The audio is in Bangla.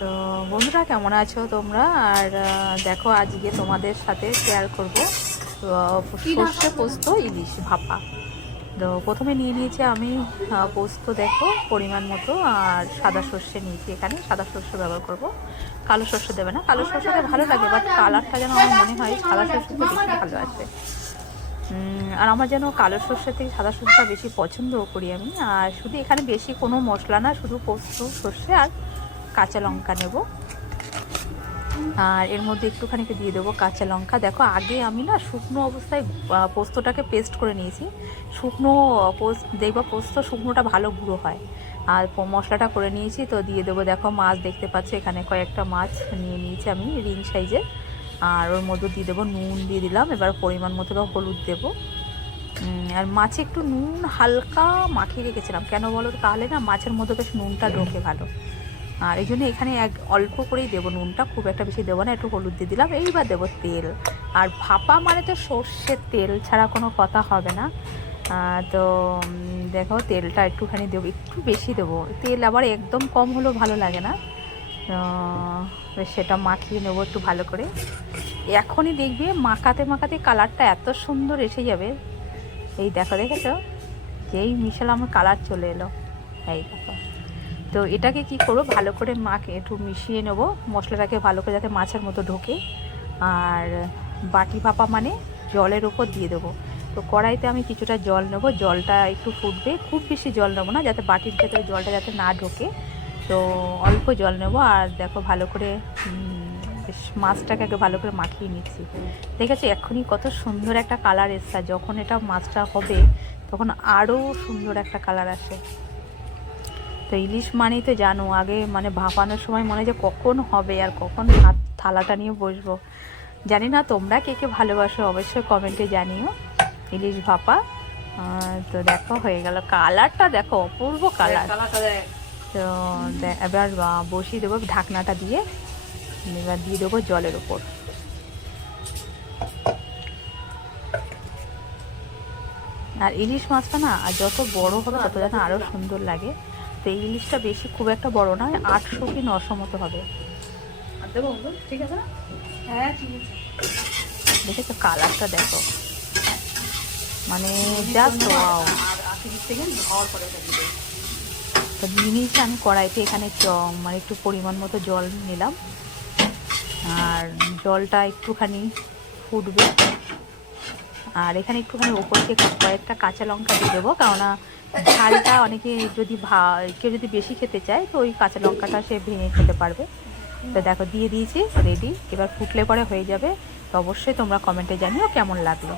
তো বন্ধুরা কেমন আছো তোমরা? আর দেখো আজকে তোমাদের সাথে শেয়ার করব সর্ষে পোস্ত ইলিশ ভাপা। তো প্রথমে নিয়ে নিয়েছি আমি পোস্ত, দেখো পরিমাণ মতো, আর সাদা সর্ষে নিয়েছি। এখানে সাদা সর্ষে ব্যবহার করব, কালো সর্ষে দেবে না। কালো সর্ষেটা ভালো লাগে, বাট কালারটা যেন আমার মনে হয় সাদা সর্ষেটা বেশি ভালো আসবে। আর আমার যেন কালো সর্ষে থেকে সাদা সর্ষেটা বেশি পছন্দও করি আমি। আর শুধু এখানে বেশি কোনো মশলা না, শুধু পোস্ত, সর্ষে আর কাঁচা লঙ্কা নেব। আর এর মধ্যে একটুখানি দিয়ে দেবো কাঁচা লঙ্কা। দেখো আগে আমি না শুকনো অবস্থায় পোস্তটাকে পেস্ট করে নিয়েছি। শুকনো দেখবা পোস্ত শুকনোটা ভালো গুঁড়ো হয়। আর মশলাটা করে নিয়েছি, তো দিয়ে দেবো। দেখো মাছ দেখতে পাচ্ছ, এখানে কয়েকটা মাছ নিয়ে নিয়েছি আমি রিং সাইজের। আর ওর মধ্যে দিয়ে দেবো নুন, দিয়ে দিলাম। এবার পরিমাণ মতো হলুদ দেবো। আর মাছে একটু নুন হালকা মাখিয়ে রেখেছিলাম, কেন বলো তো? তাহলে না মাছের মধ্যে বেশ নুনটা ঢোকে ভালো। আর এই জন্য এখানে অল্প করেই দেবো নুনটা, খুব একটা বেশি দেবো না। একটু হলুদ দিয়ে দিলাম। এইবার দেবো তেল। আর ভাপা মানে তো সর্ষের তেল ছাড়া কোনো কথা হবে না। তো দেখো তেলটা একটুখানি দেবো, একটু বেশি দেবো তেল, আবার একদম কম হলেও ভালো লাগে না। সেটা মাখিয়ে নেবো একটু ভালো করে। এখনই দেখবে মাখাতে মাখাতে কালারটা এত সুন্দর এসে যাবে। এই দেখো, দেখেছো? যেই মিশালাম কালার চলে এলো। এই দেখো। তো এটাকে কি করবো, ভালো করে একটু মিশিয়ে নেব মশলাটাকে ভালো করে, যাতে মাছের মতো ঢোকে। আর বাটি ভাপা মানে জলের ওপর দিয়ে দেবো। তো কড়াইতে আমি কিছুটা জল নেব, জলটা একটু ফুটবে, খুব বেশি জল নেবো না, যাতে বাটির ভেতরে জলটা যাতে না ঢোকে। তো অল্প জল নেব। আর দেখো ভালো করে বেশ মাছটাকে আগে ভালো করে মাখিয়ে নিচ্ছি। দেখেছি এক্ষুনি কত সুন্দর একটা কালার এসছে। যখন এটা মাছটা হবে তখন আরও সুন্দর একটা কালার আসে। তো ইলিশ মানেই তো জানো, আগে মানে ভাপানোর সময় মনে হয় যে কখন হবে আর কখন হাত থালাটা নিয়ে বসবো। জানি না তোমরা কে কে ভালোবাসো, অবশ্যই কমেন্টে জানিও। ইলিশ ভাপা তো দেখো হয়ে গেল। কালারটা দেখো, অপূর্ব কালার। তো এবার বসিয়ে দেবো ঢাকনাটা দিয়ে। এবার দিয়ে দেবো জলের ওপর। আর ইলিশ মাছটা না যত বড় হবে তত যেন আরও সুন্দর লাগে। তো এই ইলিশটা বেশি খুব একটা বড় নয়, 800 কি 900 মতো হবে। ঠিক আছে না? হ্যাঁ ঠিক আছে। দেখেছো কালারটা দেখো, মানে জাস্ট ওয়াও। তো নিয়ে নিয়েছি আমি কড়াইতে। এখানে মানে একটু পরিমাণ মতো জল নিলাম। আর জলটা একটুখানি ফুটবে। আর এখানে একটুখানি ওপর থেকে কয়েকটা কাঁচা লঙ্কা দিয়ে দেবো, কেননা ঝালটা অনেকে যদি কেউ যদি বেশি খেতে চায় তো ওই কাঁচা লঙ্কাটা সে ভেঙে খেতে পারবে। তো দেখো দিয়ে দিয়েছি, রেডি। এবার ফুটলে পরে হয়ে যাবে। তো অবশ্যই তোমরা কমেন্টে জানিও কেমন লাগলো।